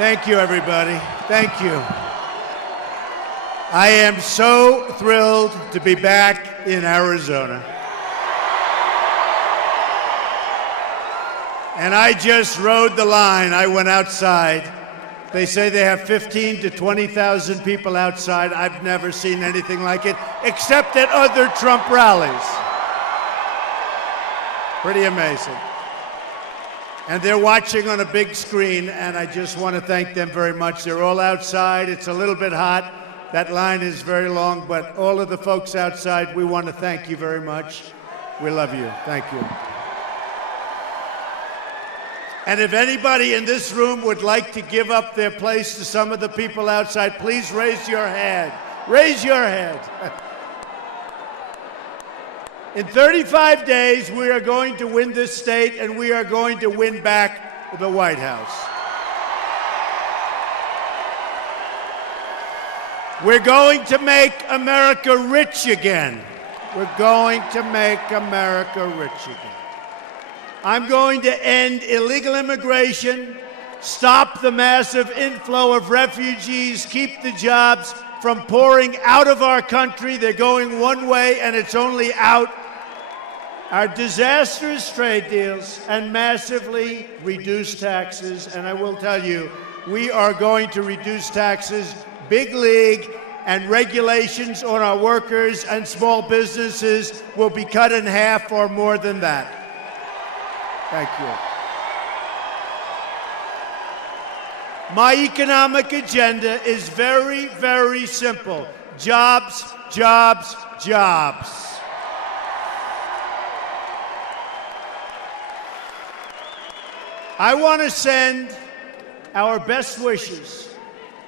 Thank you, everybody. Thank you. I am so thrilled to be back in Arizona. And I just rode the line. I went outside. They say they have 15 to 20,000 people outside. I've never seen anything like it, except at other Trump rallies. Pretty amazing. And they're watching on a big screen, and I just want to thank them very much. They're all outside. It's a little bit hot. That line is very long, but all of the folks outside, we want to thank you very much. We love you. Thank you. And if anybody in this room would like to give up their place to some of the people outside, please raise your hand. Raise your hand. In 35 days, we are going to win this state, and we are going to win back the White House. We're going to make America rich again. We're going to make America rich again. I'm going to end illegal immigration, stop the massive inflow of refugees, keep the jobs from pouring out of our country. They're going one way, and it's only out. Our disastrous trade deals and massively reduced taxes. And I will tell you, we are going to reduce taxes, big league, and regulations on our workers and small businesses will be cut in half or more than that. Thank you. My economic agenda is very, very simple. Jobs, jobs, jobs. I want to send our best wishes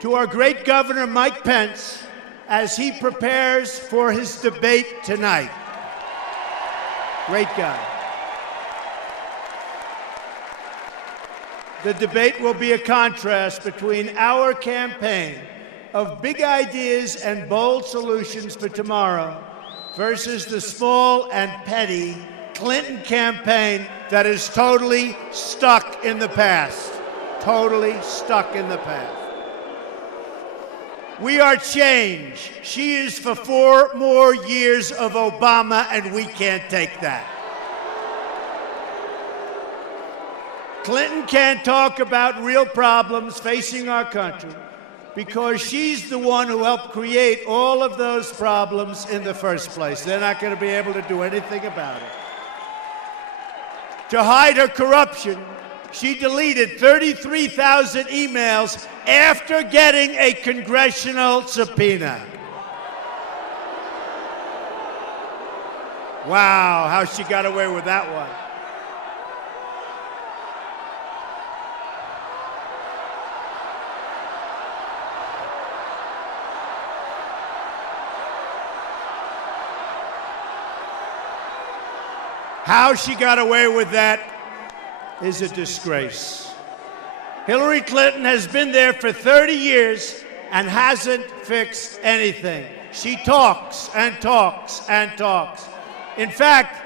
to our great Governor Mike Pence as he prepares for his debate tonight. Great guy. The debate will be a contrast between our campaign of big ideas and bold solutions for tomorrow versus the small and petty Clinton campaign that is totally stuck in the past. Totally stuck in the past. We are change. She is for 4 more years of Obama, and we can't take that. Clinton can't talk about real problems facing our country because she's the one who helped create all of those problems in the first place. They're not going to be able to do anything about it. To hide her corruption, she deleted 33,000 emails after getting a congressional subpoena. Wow, how she got away with that one. How she got away with that is a disgrace. Hillary Clinton has been there for 30 years and hasn't fixed anything. She talks and talks and talks. In fact,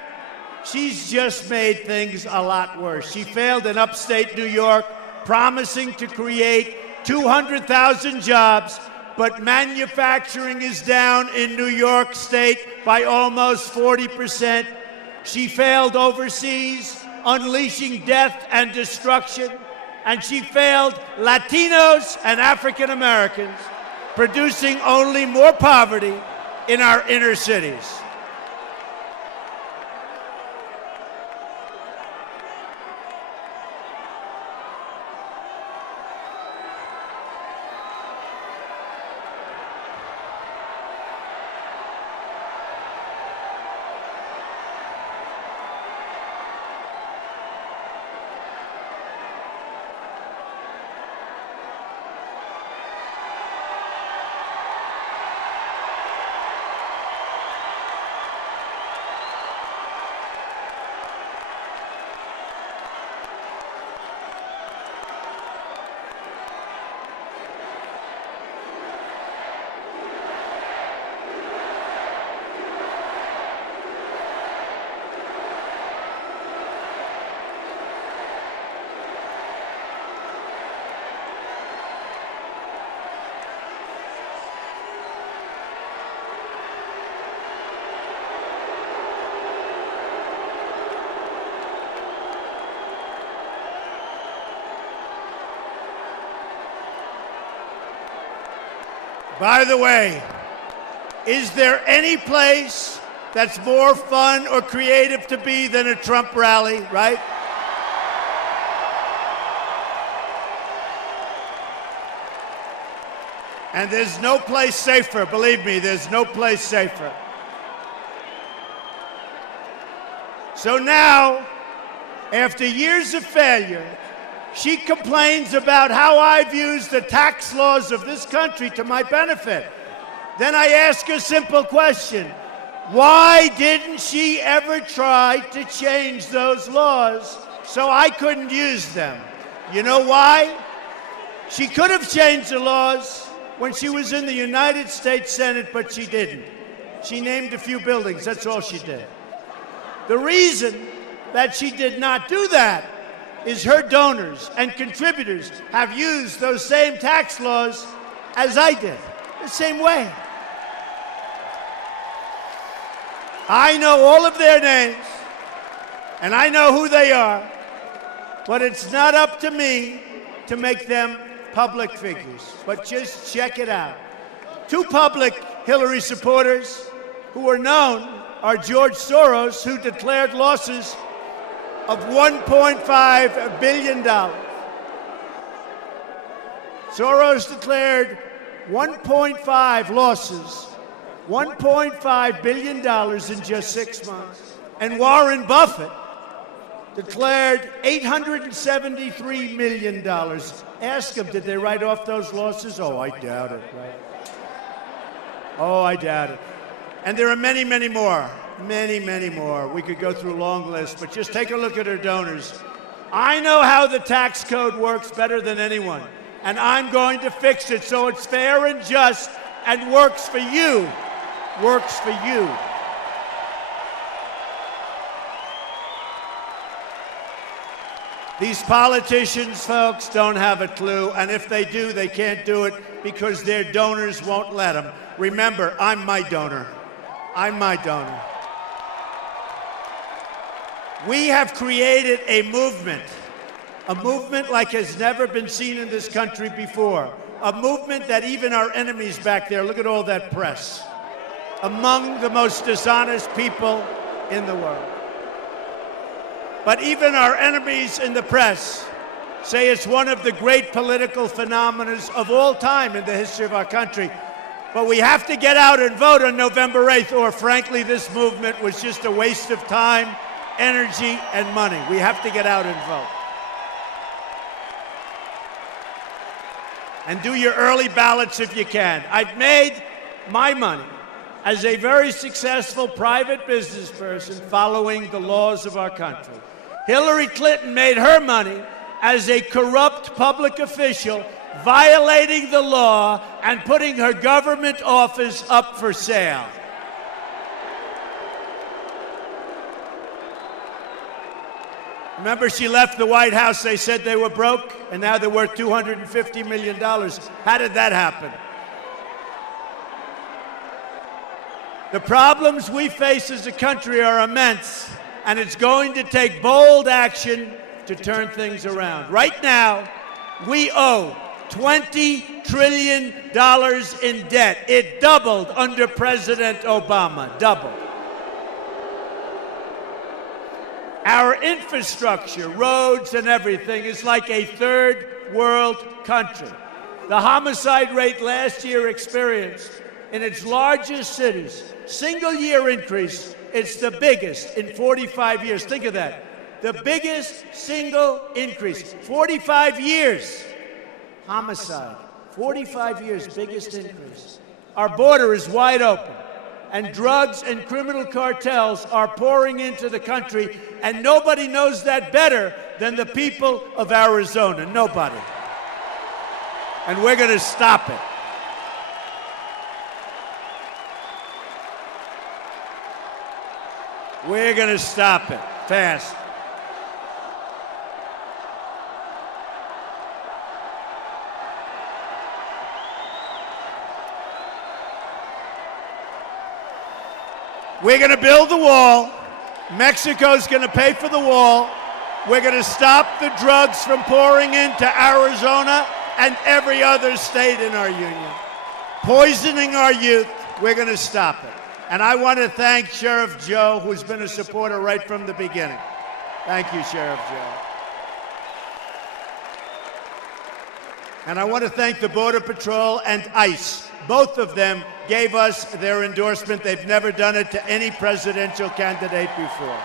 she's just made things a lot worse. She failed in upstate New York, promising to create 200,000 jobs, but manufacturing is down in New York State by almost 40%. She failed overseas, unleashing death and destruction. And she failed Latinos and African Americans, producing only more poverty in our inner cities. By the way, is there any place that's more fun or creative to be than a Trump rally, right? And there's no place safer, believe me, there's no place safer. So now, after years of failure, she complains about how I've used the tax laws of this country to my benefit. Then I ask a simple question. Why didn't she ever try to change those laws so I couldn't use them? You know why? She could have changed the laws when she was in the United States Senate, but she didn't. She named a few buildings, that's all she did. The reason that she did not do that is her donors and contributors have used those same tax laws as I did, the same way. I know all of their names, and I know who they are, but it's not up to me to make them public figures. But just check it out. Two public Hillary supporters who are known are George Soros, who declared losses of $1.5 billion. Soros declared $1.5 billion in just 6 months. And Warren Buffett declared $873 million. Ask them, did they write off those losses? Oh, I doubt it, right? Oh, I doubt it. And there are many, many more. Many, many more. We could go through a long list, but just take a look at her donors. I know how the tax code works better than anyone, and I'm going to fix it so it's fair and just and works for you. Works for you. These politicians, folks, don't have a clue, and if they do, they can't do it because their donors won't let them. Remember, I'm my donor. I'm my donor. We have created a movement like has never been seen in this country before, a movement that even our enemies back there, look at all that press, among the most dishonest people in the world. But even our enemies in the press say it's one of the great political phenomena of all time in the history of our country. But we have to get out and vote on November 8th, or frankly, this movement was just a waste of time, energy, and money. We have to get out and vote. And do your early ballots if you can. I've made my money as a very successful private business person following the laws of our country. Hillary Clinton made her money as a corrupt public official violating the law and putting her government office up for sale. Remember, she left the White House, they said they were broke, and now they're worth $250 million. How did that happen? The problems we face as a country are immense, and it's going to take bold action to turn things around. Right now, we owe $20 trillion in debt. It doubled under President Obama, doubled. Our infrastructure, roads and everything, is like a third world country. The homicide rate last year experienced in its largest cities, single-year increase. It's the biggest in 45 years. Think of that. The biggest single increase. 45 years. Homicide. 45 years, biggest increase. Our border is wide open, and drugs and criminal cartels are pouring into the country, and nobody knows that better than the people of Arizona. Nobody. And we're going to stop it. We're going to stop it fast. We're going to build the wall. Mexico's going to pay for the wall. We're going to stop the drugs from pouring into Arizona and every other state in our union. poisoning our youth. We're going to stop it. And I want to thank Sheriff Joe, who's been a supporter right from the beginning. Thank you, Sheriff Joe. And I want to thank the Border Patrol and ICE. Both of them gave us their endorsement. They've never done it to any presidential candidate before.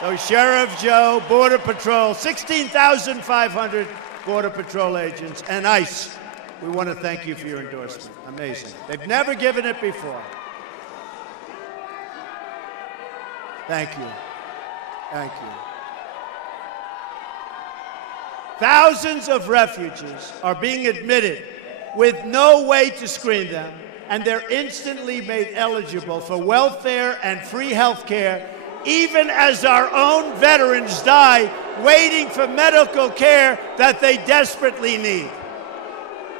So Sheriff Joe, Border Patrol, 16,500 Border Patrol agents, and ICE, we want to thank you for your endorsement. Amazing. They've never given it before. Thank you. Thank you. Thousands of refugees are being admitted with no way to screen them, and they're instantly made eligible for welfare and free health care, even as our own veterans die waiting for medical care that they desperately need.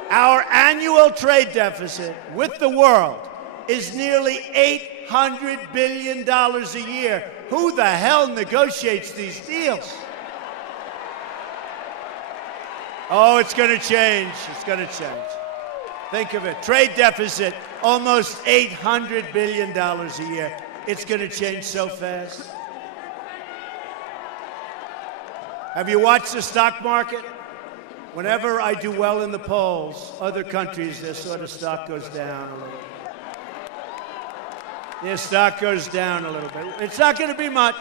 Our annual trade deficit with the world is nearly $800 billion a year. Who the hell negotiates these deals? Oh, it's going to change. It's going to change. Think of it. Trade deficit, almost $800 billion a year. It's going to change so fast. Have you watched the stock market? Whenever I do well in the polls, other countries, their sort of stock goes down a little bit. Their stock goes down a little bit. It's not going to be much,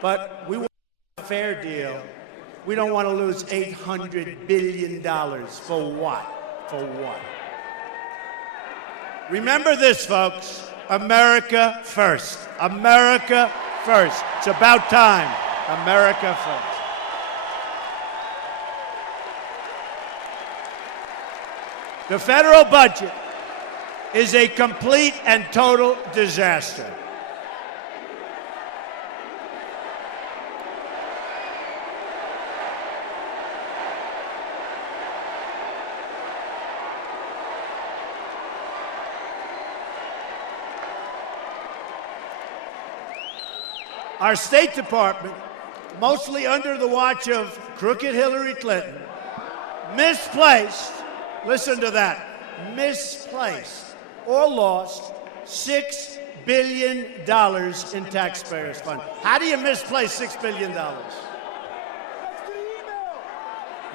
but we want a fair deal. We don't want to lose $800 billion. For what? For what? Remember this, folks. America first. America first. It's about time. America first. The federal budget is a complete and total disaster. Our State Department, mostly under the watch of crooked Hillary Clinton, misplaced, listen to that, misplaced or lost $6 billion in taxpayers' funds. How do you misplace $6 billion?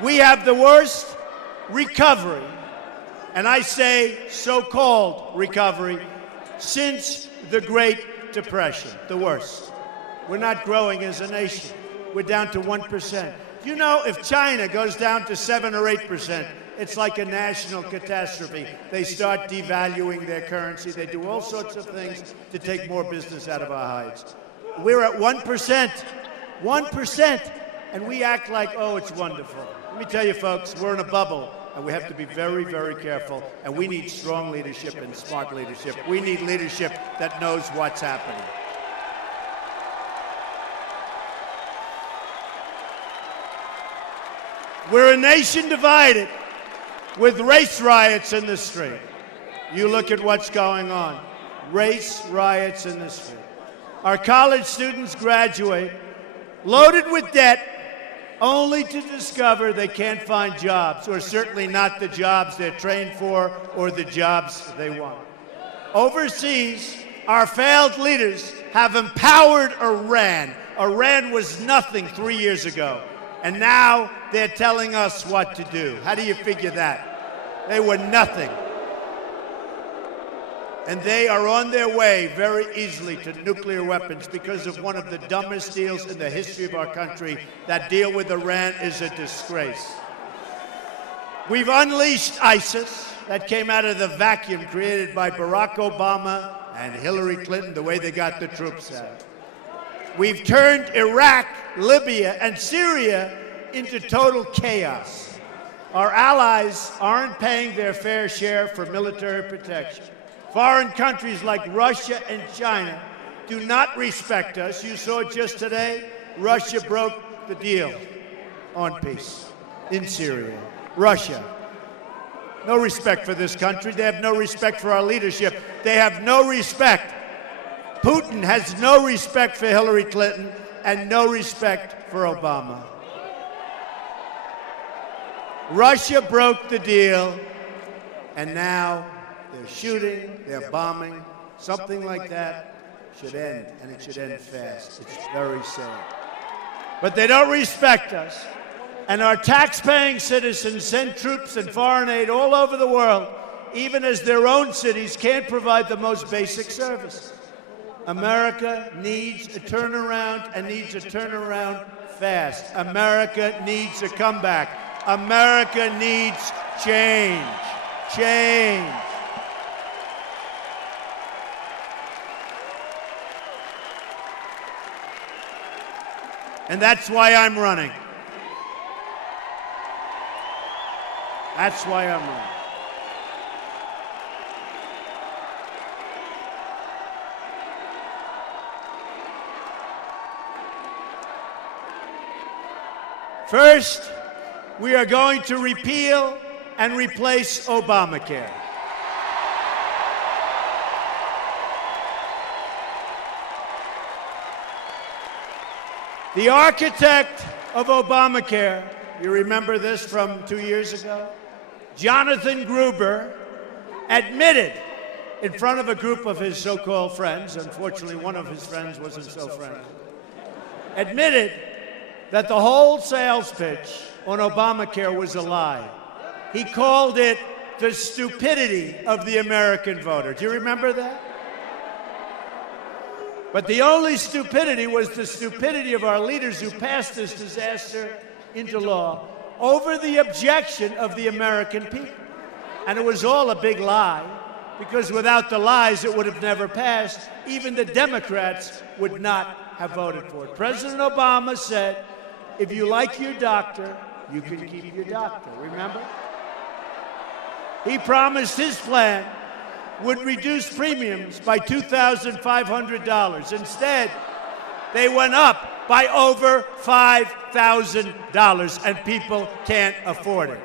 We have the worst recovery, and I say so-called recovery, since the Great Depression, the worst. We're not growing as a nation. We're down to 1%. You know, if China goes down to 7 or 8%, it's like a national catastrophe. They start devaluing their currency. They do all sorts of things to take more business out of our hides. We're at 1%, 1%, and we act like, oh, it's wonderful. Let me tell you, folks, we're in a bubble, and we have to be very, very careful, and we need strong leadership and smart leadership. We need leadership that knows what's happening. We're a nation divided with race riots in the street. You look at what's going on. Race riots in the street. Our college students graduate loaded with debt only to discover they can't find jobs, or certainly not the jobs they're trained for or the jobs they want. Overseas, our failed leaders have empowered Iran. Iran was nothing 3 years ago. And now they're telling us what to do. How do you figure that? They were nothing. And they are on their way very easily to nuclear weapons because of one of the dumbest deals in the history of our country. That deal with Iran is a disgrace. We've unleashed ISIS. That came out of the vacuum created by Barack Obama and Hillary Clinton, the way they got the troops out. We've turned Iraq, Libya, and Syria into total chaos. Our allies aren't paying their fair share for military protection. Foreign countries like Russia and China do not respect us. You saw just today, Russia broke the deal on peace in Syria. Russia. No respect for this country. They have no respect for our leadership. They have no respect. Putin has no respect for Hillary Clinton and no respect for Obama. Russia broke the deal. And now they're shooting, they're bombing. Something like that should end, and it should end fast. It's very sad. But they don't respect us. And our tax-paying citizens send troops and foreign aid all over the world, even as their own cities can't provide the most basic services. America needs a turnaround and needs a turnaround fast. America needs a comeback. America needs change. Change. And that's why I'm running. That's why I'm running. First, we are going to repeal and replace Obamacare. The architect of Obamacare, you remember this from 2 years ago? Jonathan Gruber admitted in front of a group of his so-called friends, unfortunately one of his friends wasn't so friendly, admitted that the whole sales pitch on Obamacare was a lie. He called it the stupidity of the American voter. Do you remember that? But the only stupidity was the stupidity of our leaders who passed this disaster into law over the objection of the American people. And it was all a big lie, because without the lies, it would have never passed. Even the Democrats would not have voted for it. President Obama said, if you like your doctor, you can keep your doctor. Remember? He promised his plan would reduce premiums by $2,500. Instead, they went up by over $5,000, and people can't afford it.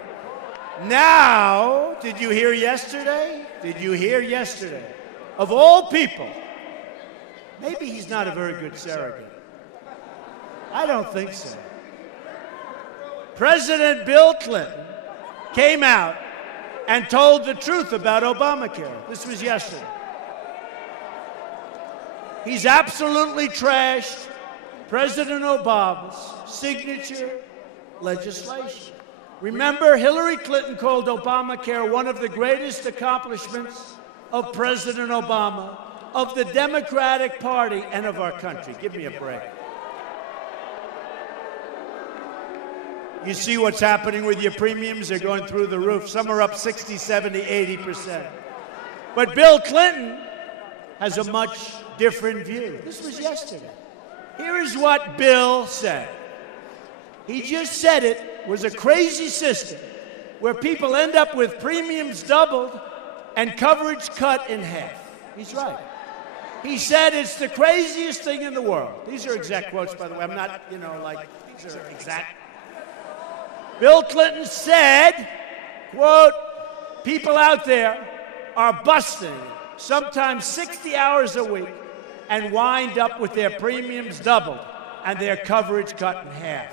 Now, did you hear yesterday? Did you hear yesterday? Of all people, maybe he's not a very good surrogate. I don't think so. President Bill Clinton came out and told the truth about Obamacare. This was yesterday. He's absolutely trashed President Obama's signature legislation. Remember, Hillary Clinton called Obamacare one of the greatest accomplishments of President Obama, of the Democratic Party, and of our country. Give me a break. You see what's happening with your premiums? They're going through the roof. Some are up 60, 70, 80%. But Bill Clinton has a much different view. This was yesterday. Here is what Bill said. He just said it was a crazy system where people end up with premiums doubled and coverage cut in half. He's right. He said it's the craziest thing in the world. These are exact quotes, by the way. I'm not, these are exact. Bill Clinton said, quote, people out there are busting sometimes 60 hours a week and wind up with their premiums doubled and their coverage cut in half.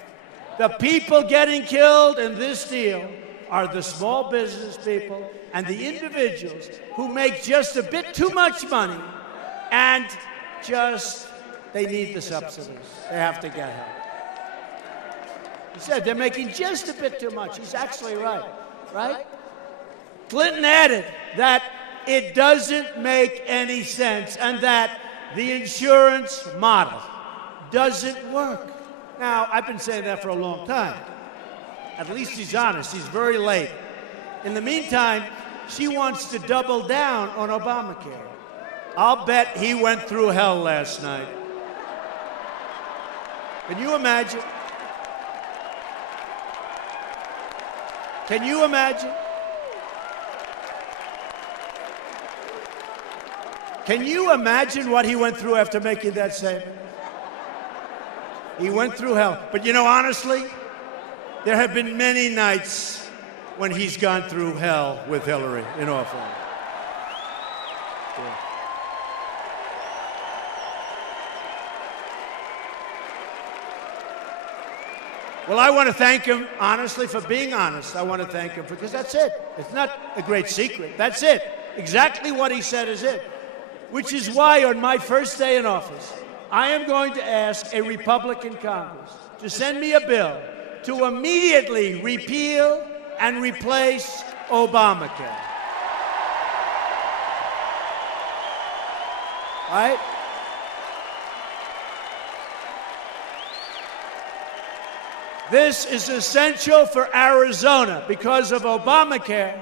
The people getting killed in this deal are the small business people and the individuals who make just a bit too much money and they need the subsidies. They have to get help. He said they're making just a bit too much. He's actually right, right? Clinton added that it doesn't make any sense and that the insurance model doesn't work. Now, I've been saying that for a long time. At least he's honest. He's very late. In the meantime, she wants to double down on Obamacare. I'll bet he went through hell last night. Can you imagine? Can you imagine? Can you imagine what he went through after making that statement? He went through hell. But honestly, there have been many nights when he's gone through hell with Hillary, in all fairness. Yeah. Well, I want to thank him, honestly, for being honest. I want to thank him because that's it. It's not a great secret. That's it. Exactly what he said is it. Which is why on my first day in office, I am going to ask a Republican Congress to send me a bill to immediately repeal and replace Obamacare. Right? This is essential for Arizona. Because of Obamacare,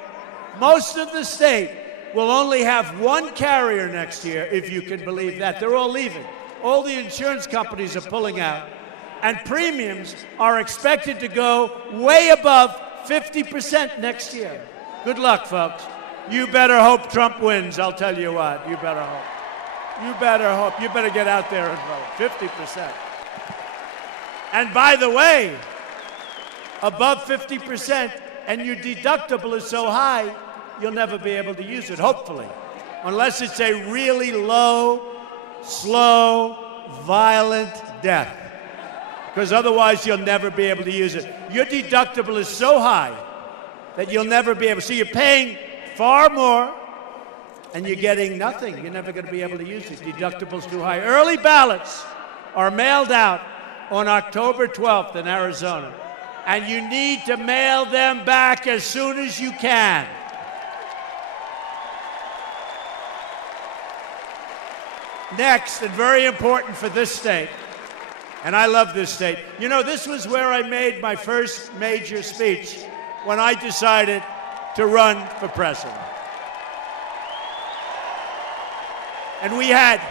most of the state will only have one carrier next year, if you can believe that. They're all leaving. All the insurance companies are pulling out. And premiums are expected to go way above 50% next year. Good luck, folks. You better hope Trump wins, I'll tell you what. You better hope. You better hope. You better get out there and vote. 50%. And by the way, above 50%, and your deductible is so high, you'll never be able to use it, hopefully. Unless it's a really low, slow, violent death. Because otherwise, you'll never be able to use it. Your deductible is so high that you'll never be able to. So you're paying far more, and you're getting nothing. You're never going to be able to use it. Deductible's too high. Early ballots are mailed out on October 12th in Arizona. And you need to mail them back as soon as you can. Next, and very important for this state, and I love this state. You know, this was where I made my first major speech when I decided to run for president. And we had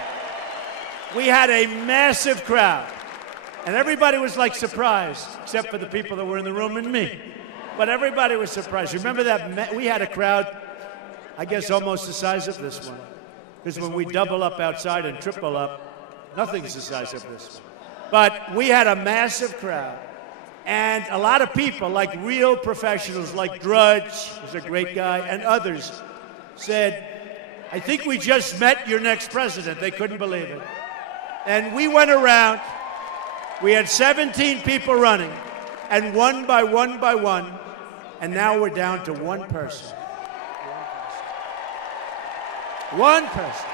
a massive crowd. And everybody was like surprised, except for the people that were in the room and me. But everybody was surprised. Remember that we had a crowd, I guess almost the size of this one. Because when we double up outside and triple up, nothing's the size of this one. But we had a massive crowd. And a lot of people, like real professionals, like Drudge, who's a great guy, and others, said, I think we just met your next president. They couldn't believe it. And we went around. We had 17 people running, and one by one, and now we're down to one person. One person.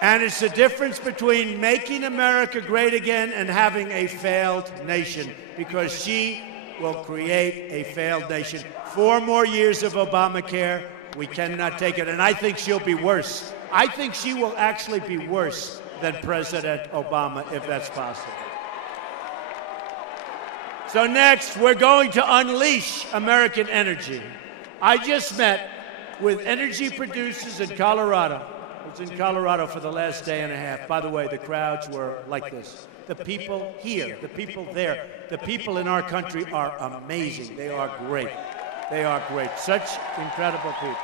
And it's the difference between making America great again and having a failed nation, because she will create a failed nation. 4 more years of Obamacare, we cannot take it, and I think she'll be worse. I think she will actually be worse than President Obama, if that's possible. So next, we're going to unleash American energy. I just met with energy producers in Colorado. I was in Colorado for the last day and a half. By the way, the crowds were like this. The people here, the people there, the people in our country are amazing. They are great. They are great. Such incredible people.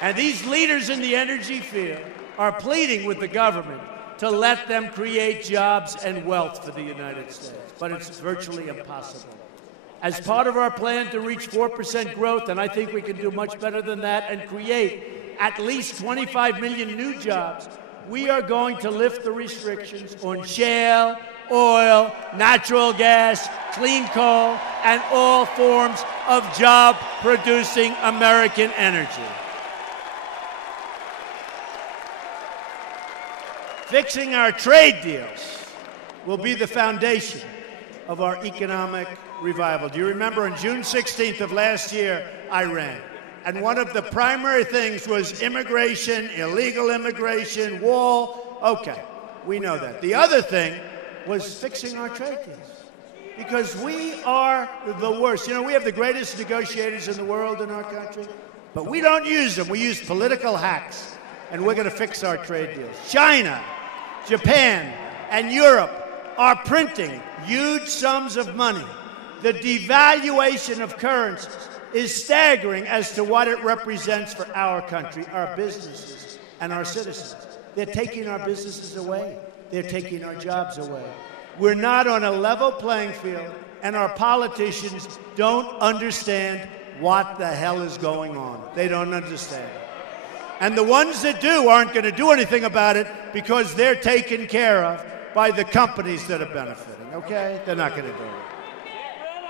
And these leaders in the energy field are pleading with the government to let them create jobs and wealth for the United States. But it's virtually impossible. As part of our plan to reach 4% growth, and I think we can do much better than that, and create at least 25 million new jobs, we are going to lift the restrictions on shale, oil, natural gas, clean coal, and all forms of job-producing American energy. Fixing our trade deals will be the foundation of our economic revival. Do you remember on June 16th of last year, I ran? And one of the primary things was immigration, illegal immigration, wall. Okay, we know that. The other thing was fixing our trade deals. Because we are the worst. You know, we have the greatest negotiators in the world in our country, but we don't use them. We use political hacks, and we're going to fix our trade deals. China, Japan, and Europe are printing huge sums of money. The devaluation of currencies is staggering as to what it represents for our country, our businesses, and our citizens. They're taking our businesses away. They're taking our jobs away. We're not on a level playing field, and our politicians don't understand what the hell is going on. They don't understand. And the ones that do aren't going to do anything about it because they're taken care of by the companies that are benefiting, okay? They're not going to do it.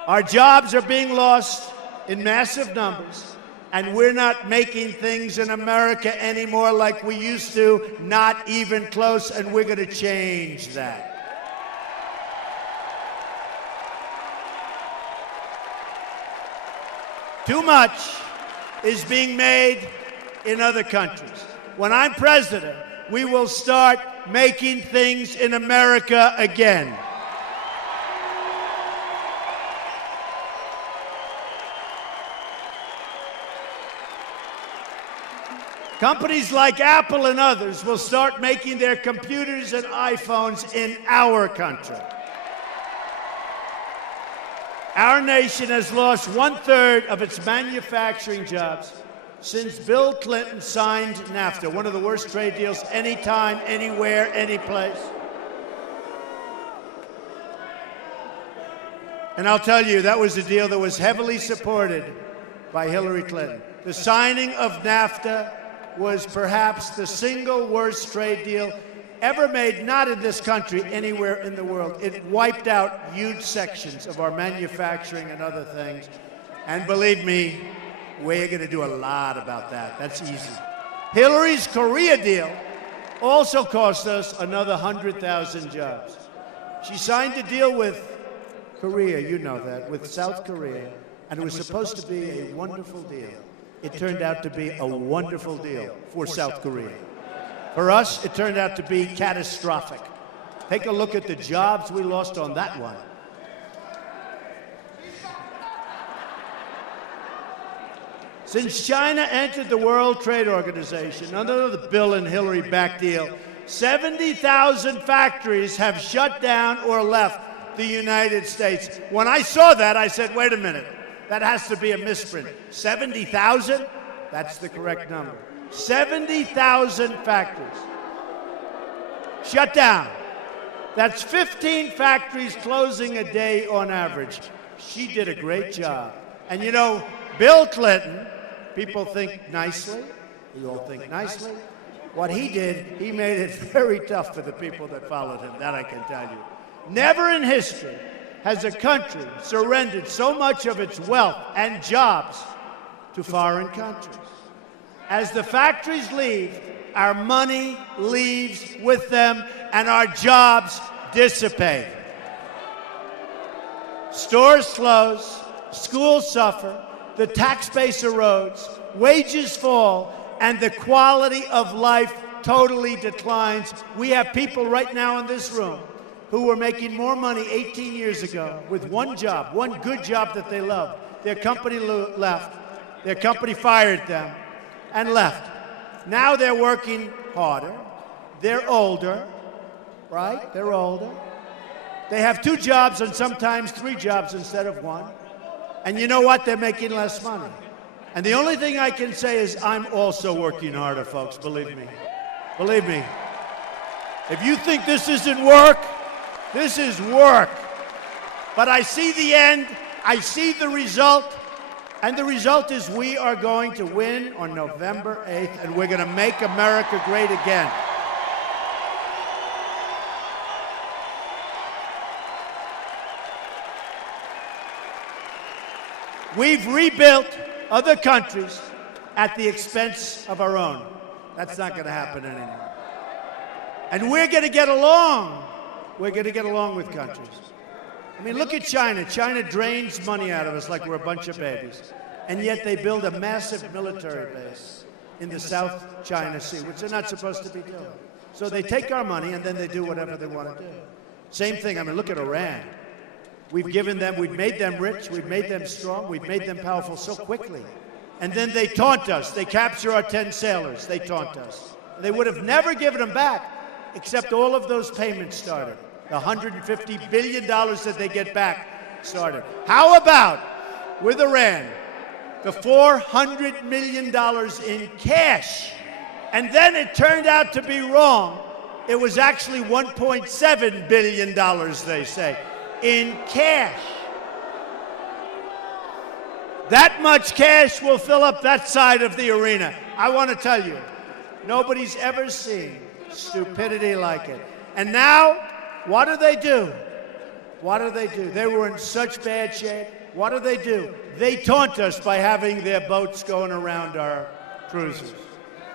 Our jobs are being lost in massive numbers, and we're not making things in America anymore like we used to, not even close, and we're going to change that. Too much is being made in other countries. When I'm president, we will start making things in America again. Companies like Apple and others will start making their computers and iPhones in our country. Our nation has lost 1/3 of its manufacturing jobs since Bill Clinton signed NAFTA, one of the worst trade deals anytime, anywhere, any place. And I'll tell you, that was a deal that was heavily supported by Hillary Clinton. The signing of NAFTA was perhaps the single worst trade deal ever made, not in this country, anywhere in the world. It wiped out huge sections of our manufacturing and other things. And believe me, we're going to do a lot about that. That's easy. Hillary's Korea deal also cost us another 100,000 jobs. She signed a deal with Korea, you know that, with South Korea, and it was supposed to be a wonderful deal. It turned out to be a wonderful deal for South Korea. For us, it turned out to be catastrophic. Take a look at the jobs we lost on that one. Since China entered the World Trade Organization under the Bill and Hillary back deal, 70,000 factories have shut down or left the United States. When I saw that, I said, wait a minute. That has to be a misprint. 70,000? That's the correct number. 70,000 factories shut down. That's 15 factories closing a day on average. She did a great job. And you know, Bill Clinton, people think nicely. We all think nicely. What he did, he made it very tough for the people that followed him. That I can tell you. Never in history has a country surrendered so much of its wealth and jobs to foreign countries. As the factories leave, our money leaves with them and our jobs dissipate. Stores close, schools suffer, the tax base erodes, wages fall, and the quality of life totally declines. We have people right now in this room who were making more money 18 years ago with one job, one good job that they loved. Their company left. Their company fired them and left. Now they're working harder. They're older, right? They're older. They have 2 jobs and sometimes 3 jobs instead of 1. And you know what? They're making less money. And the only thing I can say is I'm also working harder, folks, believe me. Believe me. If you think this isn't work, this is work. But I see the end, I see the result, and the result is we are going to win on November 8th, and we're going to make America great again. We've rebuilt other countries at the expense of our own. That's not going to happen anymore. And we're going to get along. We're going to get along with countries. I mean, look at China. China drains money out of us like we're a bunch of babies. And yet they build a massive military base in the South China Sea, which they're not supposed to be doing. So they take our money and then they do whatever they want to do. Same thing, I mean, look at Iran. We've made them rich, we've made them strong, we've made them powerful so quickly. And then they taunt us. They capture our 10 sailors. They taunt us. They would have never given them back, except all of those payments started. The $150 billion that they get back started. How about with Iran, the $400 million in cash? And then it turned out to be wrong. It was actually $1.7 billion, they say, in cash. That much cash will fill up that side of the arena. I want to tell you, Nobody's ever seen stupidity like it. And now, what do they do? What do they do? They were in such bad shape. What do? They taunt us by having their boats going around our cruisers.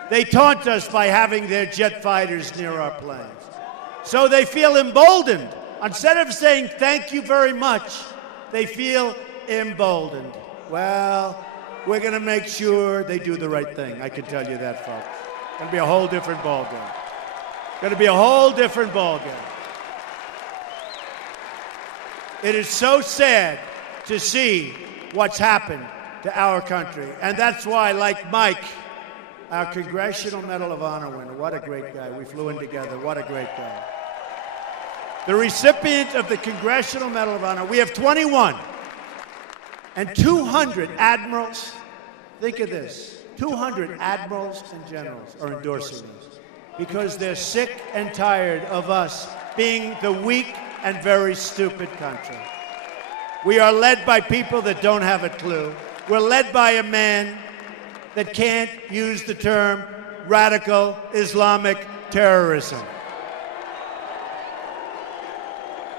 They taunt us by having their jet fighters near our planes. So they feel emboldened. Instead of saying thank you very much, they feel emboldened. Well, we're going to make sure they do the right thing. I can tell you that, folks. It's going to be a whole different ballgame. Going to be a whole different ballgame. It is so sad to see what's happened to our country. And that's why, like Mike, our Congressional Medal of Honor winner, what a great guy. We flew in together. What a great guy. The recipient of the Congressional Medal of Honor, we have 21 and 200 admirals. Think of this. 200 admirals and generals are endorsing this because they're sick and tired of us being the weak and very stupid country. We are led by people that don't have a clue. We're led by a man that can't use the term radical Islamic terrorism.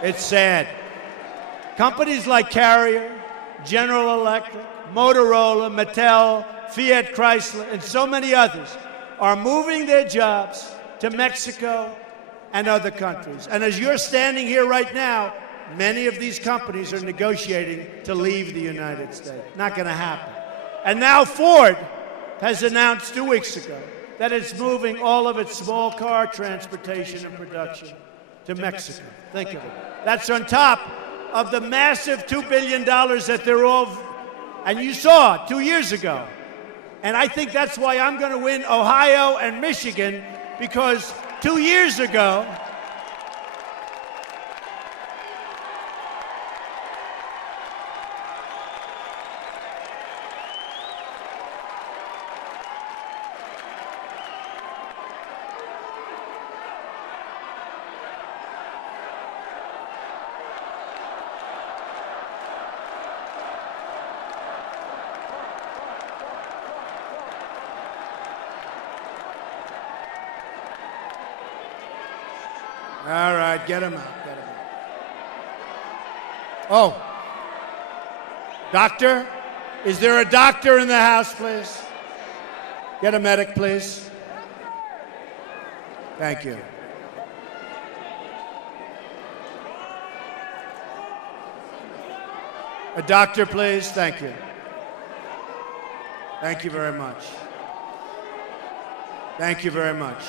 It's sad. Companies like Carrier, General Electric, Motorola, Mattel, Fiat Chrysler, and so many others are moving their jobs to Mexico and other countries. And as you're standing here right now, many of these companies are negotiating to leave the United States. Not going to happen. And now Ford has announced 2 weeks ago that it's moving all of its small car transportation and production to Mexico. Think of it. That's on top of the massive $2 billion that they're all, and you saw 2 years ago. And I think that's why I'm going to win Ohio and Michigan, because 2 years ago, all right, get him out, get him out. Oh, doctor? Is there a doctor in the house, please? Get a medic, please. Thank you. A doctor, please. Thank you. Thank you very much. Thank you very much.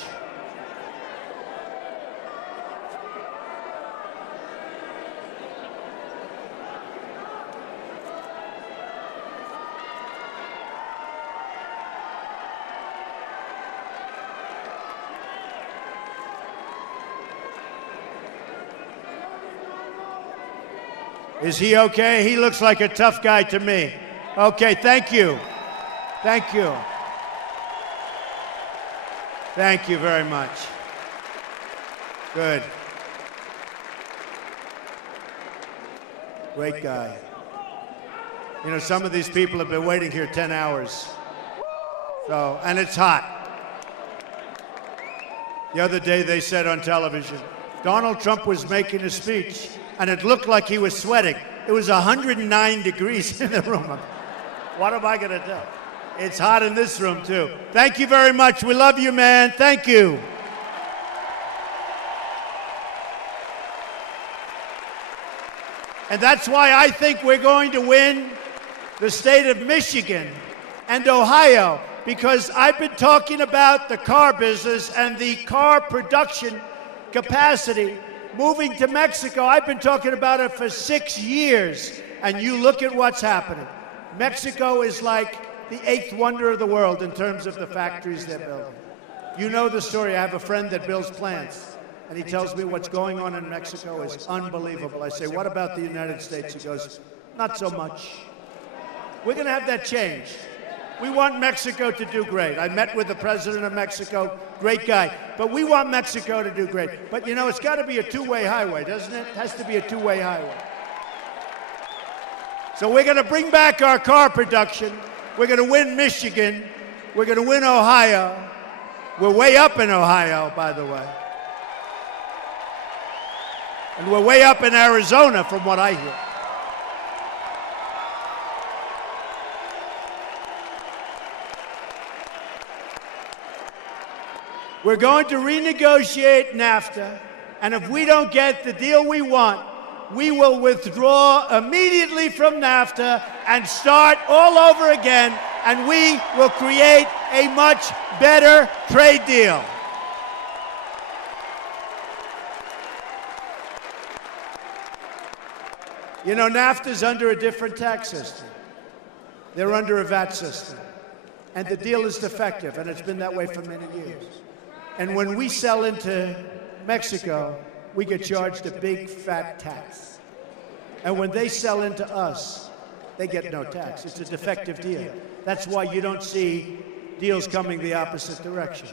Is he okay? He looks like a tough guy to me. Okay, thank you. Thank you. Thank you very much. Good. Great guy. You know, some of these people have been waiting here 10 hours. So, and it's hot. The other day they said on television, Donald Trump was making a speech, and it looked like he was sweating. It was 109 degrees in the room. What am I going to do? It's hot in this room, too. Thank you very much. We love you, man. Thank you. And that's why I think we're going to win the state of Michigan and Ohio, because I've been talking about the car business and the car production capacity moving to Mexico. I've been talking about it for 6 years, and you look at what's happening. Mexico is like the 8th wonder of the world in terms of the factories they're building. You know the story. I have a friend that builds plants, and he tells me what's going on in Mexico is unbelievable. I say, what about the United States? He goes, not so much. We're going to have that changed. We want Mexico to do great. I met with the president of Mexico, great guy. But we want Mexico to do great. But, you know, it's got to be a two-way highway, doesn't it? It has to be a two-way highway. So we're going to bring back our car production. We're going to win Michigan. We're going to win Ohio. We're way up in Ohio, by the way. And we're way up in Arizona, from what I hear. We're going to renegotiate NAFTA, and if we don't get the deal we want, we will withdraw immediately from NAFTA and start all over again, and we will create a much better trade deal. You know, NAFTA's under a different tax system. They're under a VAT system. And the deal is defective, and it's been that way for many years. And when we sell into Mexico, we get charged a big fat tax. And when they sell into us, they get no tax. It's a defective deal. That's why you don't see deals coming the opposite direction.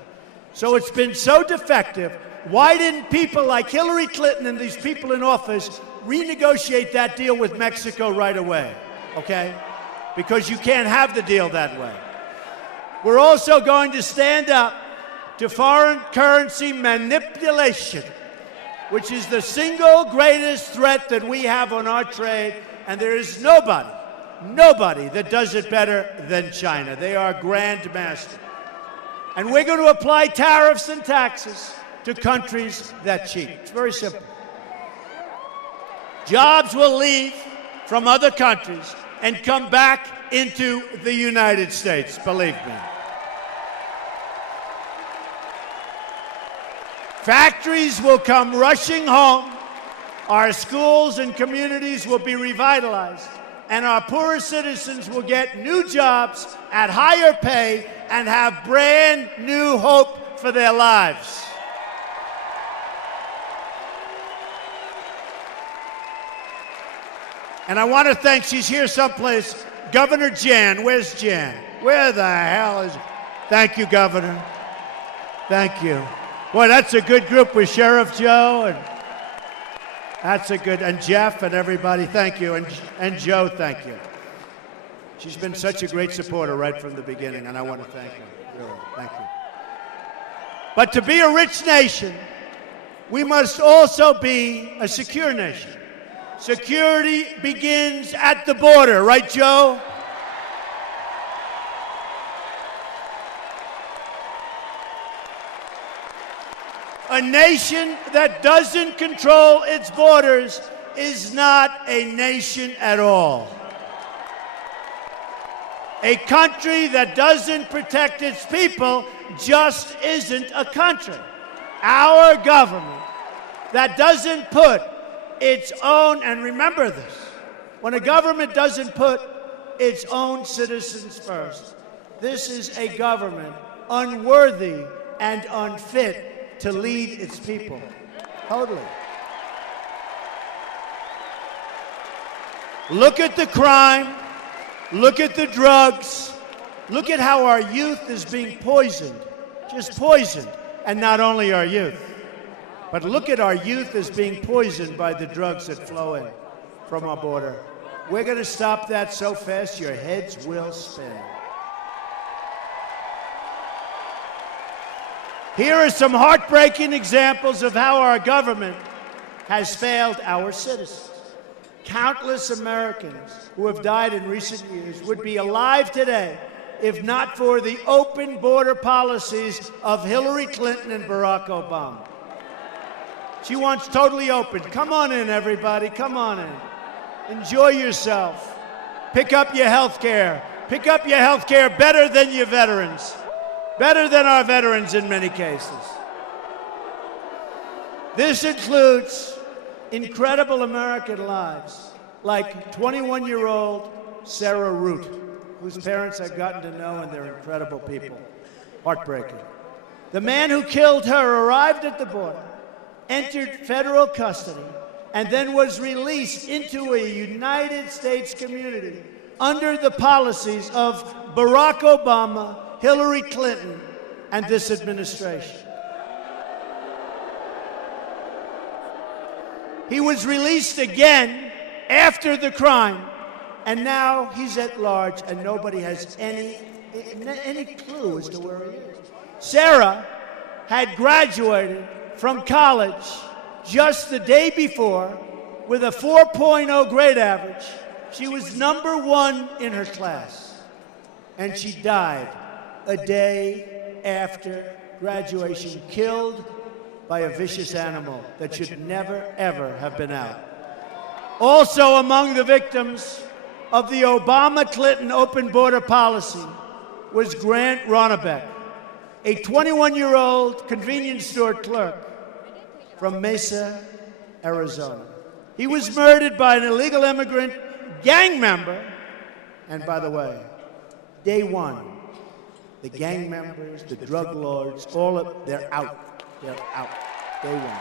So it's been so defective. Why didn't people like Hillary Clinton and these people in office renegotiate that deal with Mexico right away? Okay? Because you can't have the deal that way. We're also going to stand up to foreign currency manipulation, which is the single greatest threat that we have on our trade, and there is nobody that does it better than China. They are grandmaster. And we're going to apply tariffs and taxes to countries that cheat. It's very simple. Jobs will leave from other countries and come back into the United States, believe me. Factories will come rushing home, our schools and communities will be revitalized, and our poorer citizens will get new jobs at higher pay and have brand new hope for their lives. And I want to thank, she's here someplace, Governor Jan. Where's Jan? Where the hell is... Thank you, Governor. Thank you. Boy, that's a good group with Sheriff Joe, and that's a good, and Jeff and everybody, thank you, and Joe, thank you. She's been such a great supporter right from the beginning, and I want to thank her, really, thank you. But to be a rich nation, we must also be a secure nation. Security begins at the border, right, Joe? A nation that doesn't control its borders is not a nation at all. A country that doesn't protect its people just isn't a country. Our government that doesn't put its own, and remember this, when a government doesn't put its own citizens first, this is a government unworthy and unfit to lead its people. Totally. Look at the crime. Look at the drugs. Look at how our youth is being poisoned. Just poisoned. And not only our youth, but look at our youth as being poisoned by the drugs that flow in from our border. We're going to stop that so fast your heads will spin. Here are some heartbreaking examples of how our government has failed our citizens. Countless Americans who have died in recent years would be alive today if not for the open border policies of Hillary Clinton and Barack Obama. She wants totally open. Come on in, everybody. Come on in. Enjoy yourself. Pick up your health care. Pick up your health care better than your veterans. Better than our veterans in many cases. This includes incredible American lives, like 21-year-old Sarah Root, whose parents I've gotten to know, and they're incredible people. Heartbreaking. The man who killed her arrived at the border, entered federal custody, and then was released into a United States community under the policies of Barack Obama, Hillary Clinton, and this administration. He was released again after the crime, and now he's at large, and nobody has any any clue as to where he is. Sarah had graduated from college just the day before with a 4.0 grade average. She was number one in her class, and she died a day after graduation, killed by a vicious animal that should never, ever have been out. Also among the victims of the Obama-Clinton open border policy was Grant Ronnebeck, a 21-year-old convenience store clerk from Mesa, Arizona. He was murdered by an illegal immigrant gang member, and by the way, day one, the gang members, the drug lords, they're out. They're out. Day one.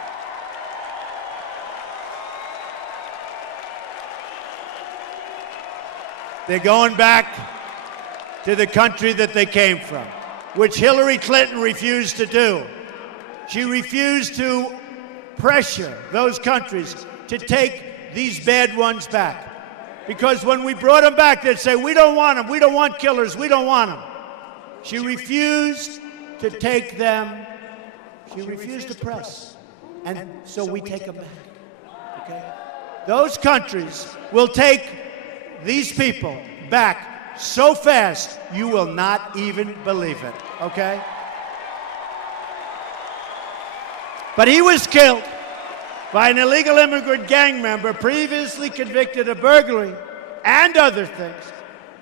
They're going back to the country that they came from, which Hillary Clinton refused to do. She refused to pressure those countries to take these bad ones back. Because when we brought them back, they'd say, we don't want them, we don't want killers, we don't want them. She refused to take them. She refused to press. And so we take them back. Okay? Those countries will take these people back so fast you will not even believe it. Okay? But he was killed by an illegal immigrant gang member previously convicted of burglary and other things,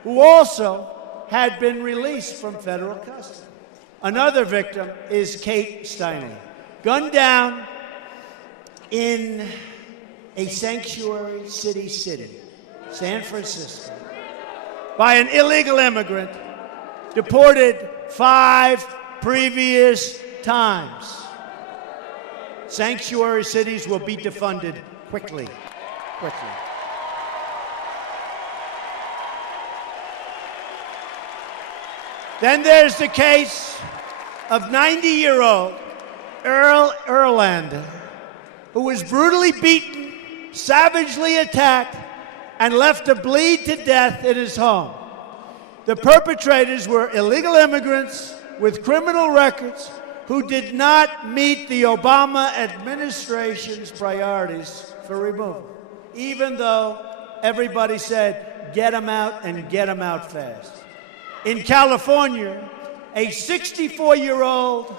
who also had been released from federal custody. Another victim is Kate Steinle, gunned down in a sanctuary city, San Francisco, by an illegal immigrant deported 5 previous times. Sanctuary cities will be defunded quickly. Then there's the case of 90-year-old Earl Erlander, who was brutally beaten, savagely attacked, and left to bleed to death in his home. The perpetrators were illegal immigrants with criminal records who did not meet the Obama administration's priorities for removal, even though everybody said, get them out and get them out fast. In California, a 64-year-old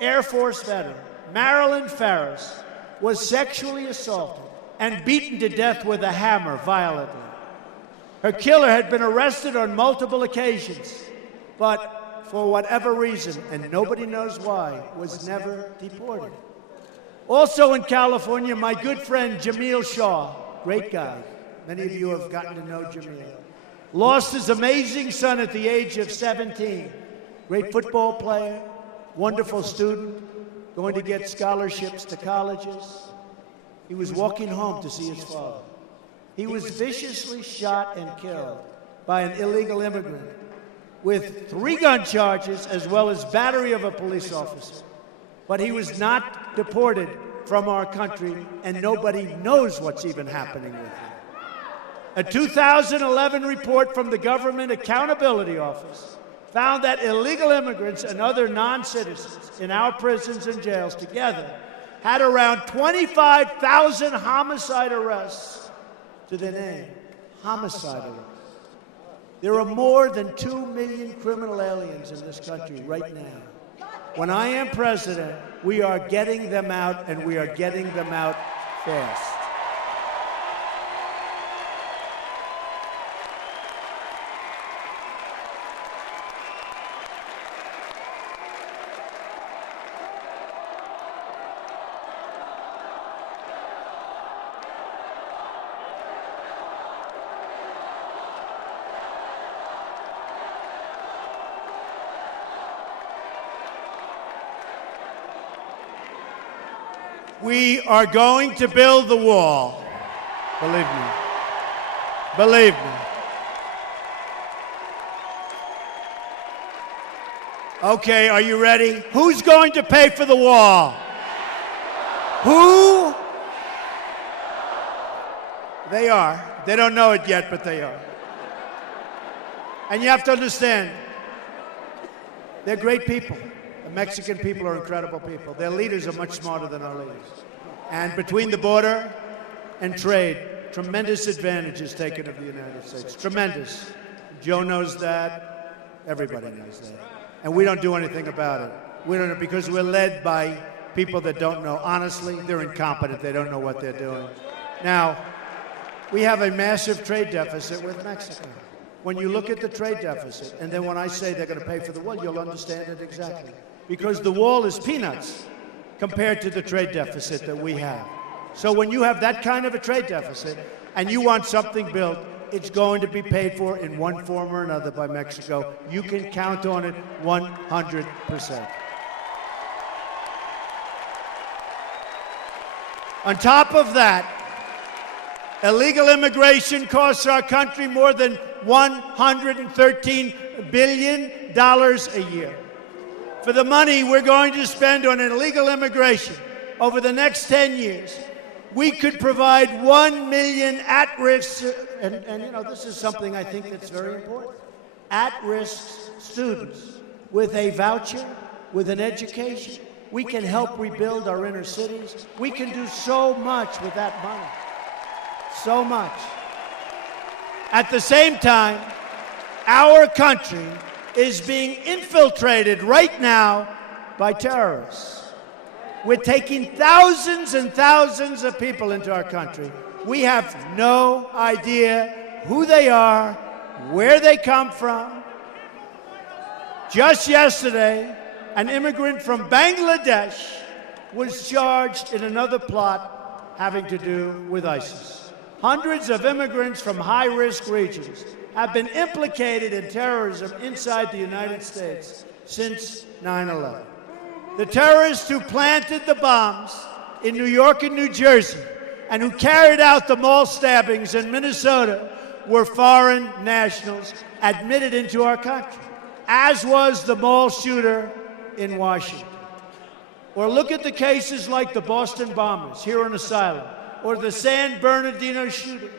Air Force veteran, Marilyn Ferris, was sexually assaulted and beaten to death with a hammer violently. Her killer had been arrested on multiple occasions, but for whatever reason, and nobody knows why, was never deported. Also in California, my good friend Jamil Shaw, great guy. Many of you have gotten to know Jamil. Lost his amazing son at the age of 17. Great football player, wonderful student, going to get scholarships to colleges. He was walking home to see his father. He was viciously shot and killed by an illegal immigrant with 3 gun charges as well as battery of a police officer. But he was not deported from our country, and nobody knows what's even happening with him. A 2011 report from the Government Accountability Office found that illegal immigrants and other non-citizens in our prisons and jails together had around 25,000 homicide arrests to their name. Homicide arrests. There are more than 2 million criminal aliens in this country right now. When I am president, we are getting them out, and we are getting them out fast. We are going to build the wall. Believe me. Believe me. Okay, are you ready? Who's going to pay for the wall? Who? They are. They don't know it yet, but they are. And you have to understand, They're great people. The Mexican people are incredible people. Their leaders are much smarter than our leaders. And between the border and trade, tremendous advantages taken of the United States. Tremendous. Joe knows that. Everybody knows that. And we don't do anything about it. We don't, because we're led by people that don't know. Honestly, they're incompetent. They don't know what they're doing. Now, we have a massive trade deficit with Mexico. When you look at the trade deficit, and then when I say they're going to pay for the wall, you'll understand it exactly. Because the wall is peanuts compared to the trade deficit that we have. So when you have that kind of a trade deficit, and you want something built, it's going to be paid for in one form or another by Mexico. You can count on it 100%. On top of that, illegal immigration costs our country more than $113 billion a year. For the money we're going to spend on illegal immigration over the next 10 years, we could provide 1 million at-risk, and you know, this is something I think that's very important, at-risk students with a voucher, with an education. We can help rebuild our inner cities. We can do so much with that money. So much. At the same time, our country is being infiltrated right now by terrorists. We're taking thousands and thousands of people into our country. We have no idea who they are, where they come from. Just yesterday, an immigrant from Bangladesh was charged in another plot having to do with ISIS. Hundreds of immigrants from high-risk regions have been implicated in terrorism inside the United States since 9/11. The terrorists who planted the bombs in New York and New Jersey and who carried out the mall stabbings in Minnesota were foreign nationals admitted into our country, as was the mall shooter in Washington. Or look at the cases like the Boston bombers here on asylum, or the San Bernardino shooting.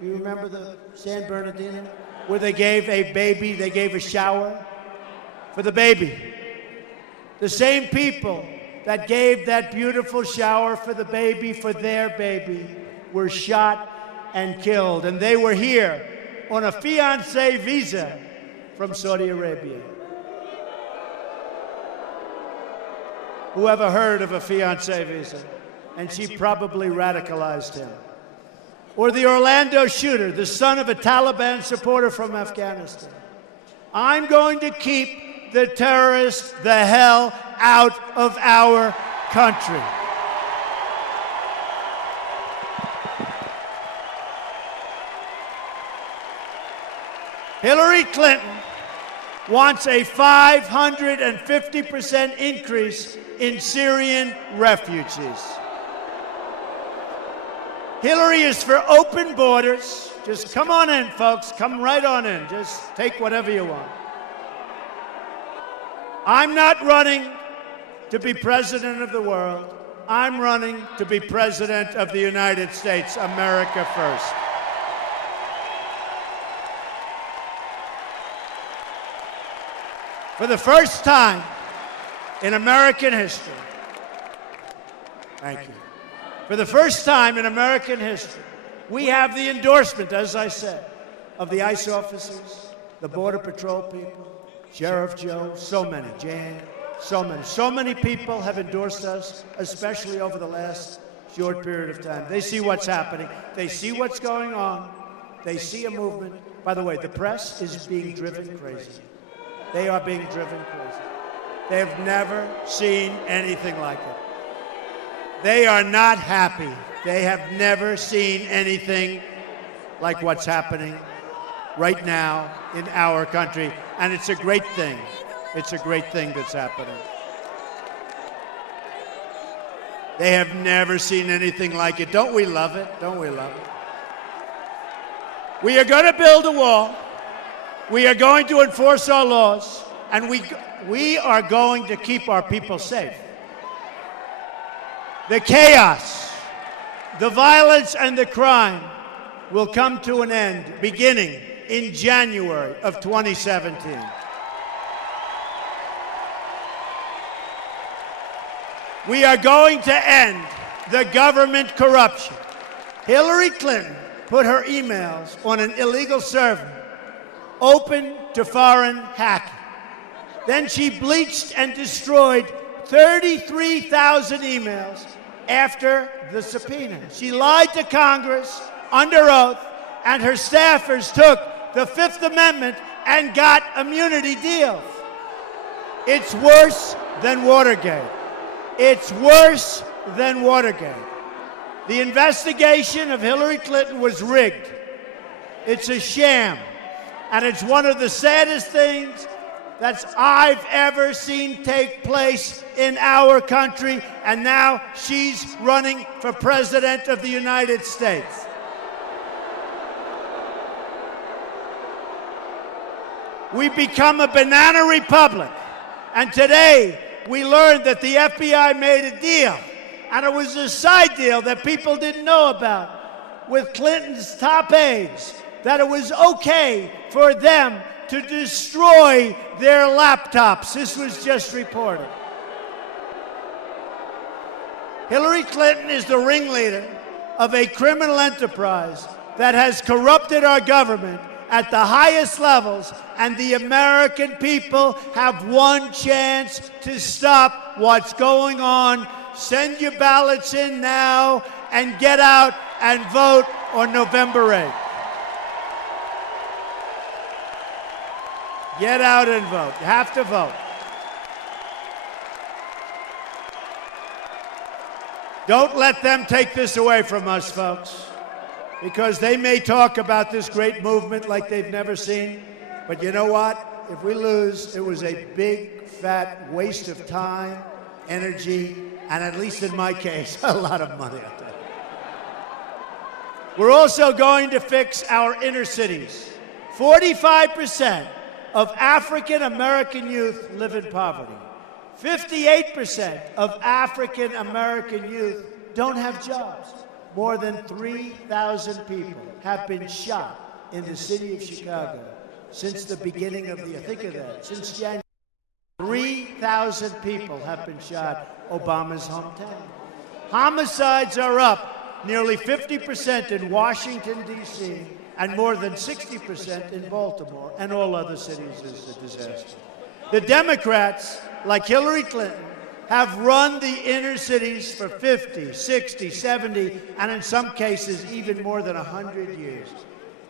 Do you remember the San Bernardino? Where they gave a baby, they gave a shower for the baby. The same people that gave that beautiful shower for the baby, for their baby, were shot and killed. And they were here on a fiancé visa from Saudi Arabia. Who ever heard of a fiancé visa? And she probably radicalized him. Or the Orlando shooter, the son of a Taliban supporter from Afghanistan. I'm going to keep the terrorists the hell out of our country. Hillary Clinton wants a 550% increase in Syrian refugees. Hillary is for open borders. Just come on in, folks. Come right on in. Just take whatever you want. I'm not running to be president of the world. I'm running to be president of the United States, America first. For the first time in American history, thank you. For the first time in American history, we have the endorsement, as I said, of the ICE officers, the Border Patrol people, Sheriff Joe, so many, Jan, so many. So many people have endorsed us, especially over the last short period of time. They see what's happening. They see what's going on. They see a movement. By the way, the press is being driven crazy. They are being driven crazy. They have never seen anything like it. They are not happy. They have never seen anything like what's happening right now in our country. And it's a great thing. It's a great thing that's happening. They have never seen anything like it. Don't we love it? Don't we love it? We are going to build a wall. We are going to enforce our laws. And we are going to keep our people safe. The chaos, the violence, and the crime will come to an end beginning in January of 2017. We are going to end the government corruption. Hillary Clinton put her emails on an illegal server, open to foreign hacking. Then she bleached and destroyed 33,000 emails after the subpoena. She lied to Congress under oath, and her staffers took the Fifth Amendment and got immunity deals. It's worse than Watergate. It's worse than Watergate. The investigation of Hillary Clinton was rigged. It's a sham. And it's one of the saddest things that I've ever seen take place in our country. And now she's running for President of the United States. We've become a banana republic. And today, we learned that the FBI made a deal, and it was a side deal that people didn't know about, with Clinton's top aides, that it was okay for them to destroy their laptops. This was just reported. Hillary Clinton is the ringleader of a criminal enterprise that has corrupted our government at the highest levels, and the American people have one chance to stop what's going on. Send your ballots in now and get out and vote on November 8th. Get out and vote. You have to vote. Don't let them take this away from us, folks, because they may talk about this great movement like they've never seen, but you know what? If we lose, it was a big, fat waste of time, energy, and at least in my case, a lot of money. We're also going to fix our inner cities. 45% of African American youth live in poverty. 58% of African American youth don't have jobs. More than 3,000 people have been shot in the city of Chicago since the beginning of the, think of that, since January. 3,000 people have been shot, Obama's hometown. Homicides are up nearly 50% in Washington, D.C., and more than 60% in Baltimore, and all other cities is a disaster. The Democrats, like Hillary Clinton, have run the inner cities for 50, 60, 70, and in some cases, even more than 100 years.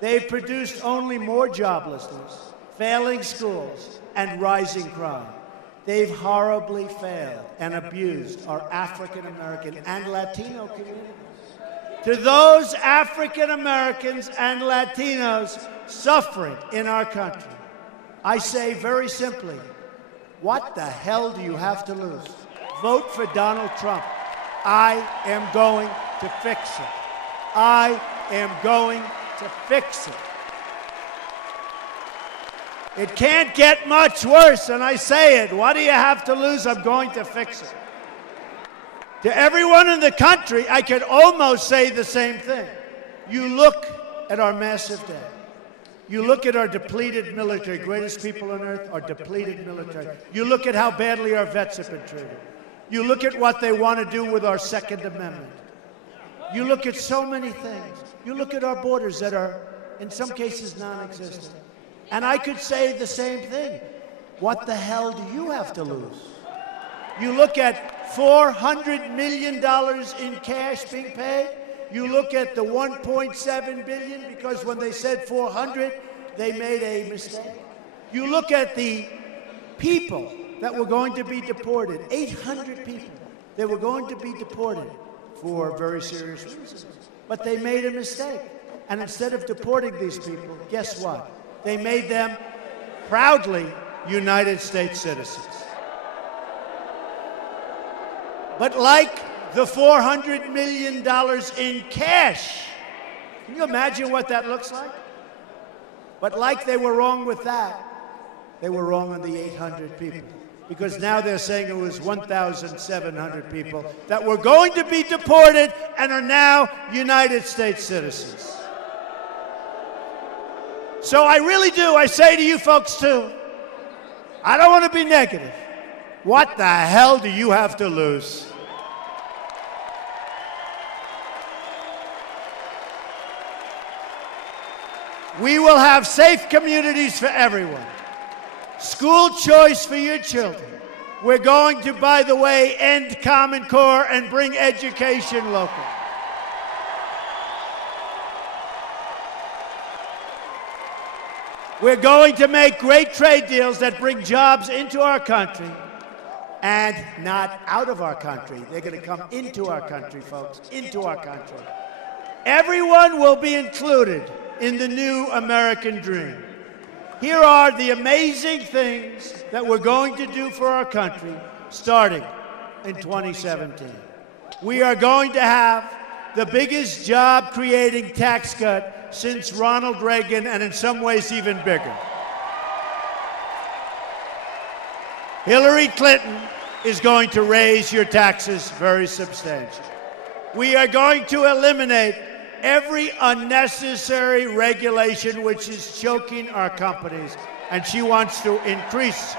They've produced only more joblessness, failing schools, and rising crime. They've horribly failed and abused our African American and Latino communities. To those African Americans and Latinos suffering in our country, I say very simply, what the hell do you have to lose? Vote for Donald Trump. I am going to fix it. I am going to fix it. It can't get much worse, and I say it. What do you have to lose? I'm going to fix it. To everyone in the country, I could almost say the same thing. You look at our massive debt. You look at our depleted military, greatest people on earth, our depleted military. You look at how badly our vets have been treated. You look at what they want to do with our Second Amendment. You look at so many things. You look at our borders that are, in some cases, non-existent. And I could say the same thing. What the hell do you have to lose? You look at $400 million in cash being paid. You look at the $1.7 billion, because when they said 400, they made a mistake. You look at the people that were going to be deported, 800 people that were going to be deported for very serious reasons. But they made a mistake. And instead of deporting these people, guess what? They made them proudly United States citizens. But like the $400 million in cash, can you imagine what that looks like? But like they were wrong with that, they were wrong on the 800 people. Because now they're saying it was 1,700 people that were going to be deported and are now United States citizens. So I really do, I say to you folks too, I don't want to be negative. What the hell do you have to lose? We will have safe communities for everyone. School choice for your children. We're going to, by the way, end Common Core and bring education local. We're going to make great trade deals that bring jobs into our country and not out of our country. They're going to come into our country, folks, into our country. Everyone will be included in the new American dream. Here are the amazing things that we're going to do for our country starting in 2017. We are going to have the biggest job-creating tax cut since Ronald Reagan, and in some ways even bigger. Hillary Clinton is going to raise your taxes very substantially. We are going to eliminate every unnecessary regulation which is choking our companies, and she wants to increase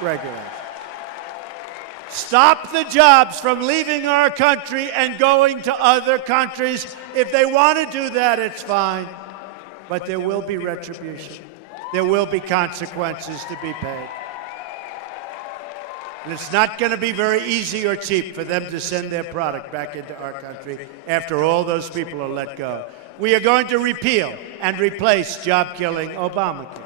regulation. Stop the jobs from leaving our country and going to other countries. If they want to do that, it's fine. But there will be retribution. There will be consequences to be paid. And it's not going to be very easy or cheap for them to send their product back into our country after all those people are let go. We are going to repeal and replace job-killing Obamacare.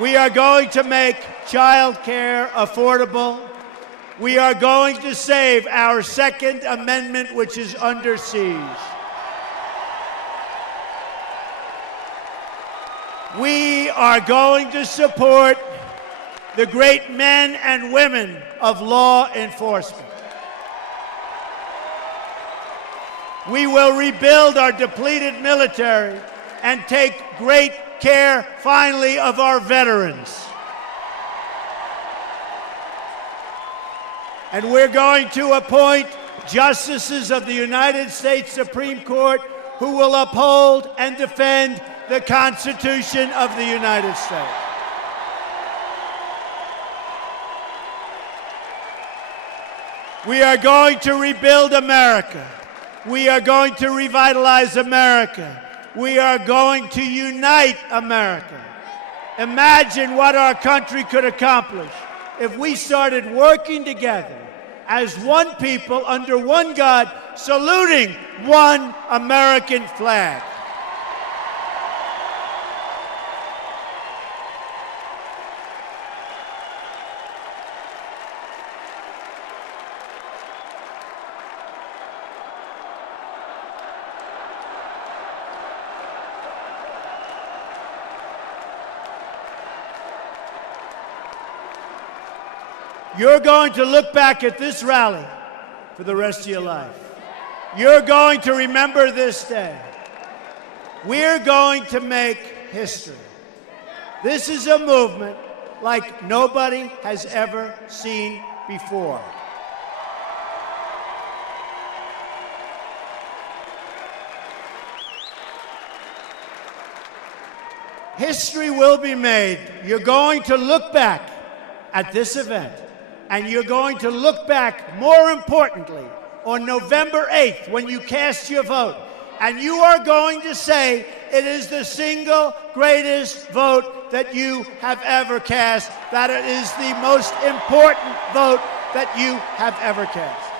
We are going to make child care affordable. We are going to save our Second Amendment, which is under siege. We are going to support the great men and women of law enforcement. We will rebuild our depleted military and take great care, finally, of our veterans. And we're going to appoint justices of the United States Supreme Court who will uphold and defend the Constitution of the United States. We are going to rebuild America. We are going to revitalize America. We are going to unite America. Imagine what our country could accomplish if we started working together as one people under one God, saluting one American flag. You're going to look back at this rally for the rest of your life. You're going to remember this day. We're going to make history. This is a movement like nobody has ever seen before. History will be made. You're going to look back at this event. And you're going to look back, more importantly, on November 8th when you cast your vote. And you are going to say it is the single greatest vote that you have ever cast, that it is the most important vote that you have ever cast.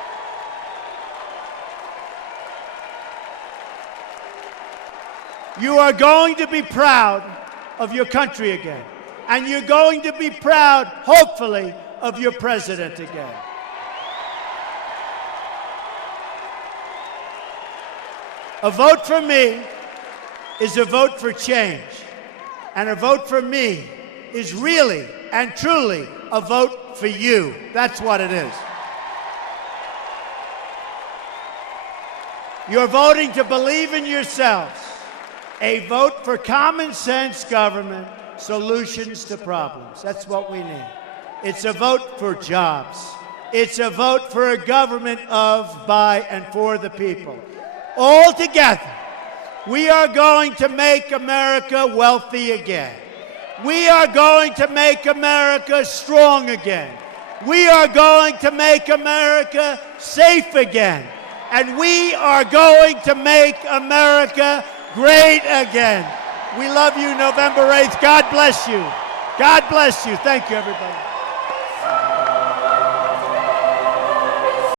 You are going to be proud of your country again. And you're going to be proud, hopefully, of your president again. A vote for me is a vote for change. And a vote for me is really and truly a vote for you. That's what it is. You're voting to believe in yourselves. A vote for common sense government, solutions to problems. That's what we need. It's a vote for jobs. It's a vote for a government of, by, and for the people. All together, we are going to make America wealthy again. We are going to make America strong again. We are going to make America safe again. And we are going to make America great again. We love you November 8th. God bless you. God bless you. Thank you, everybody.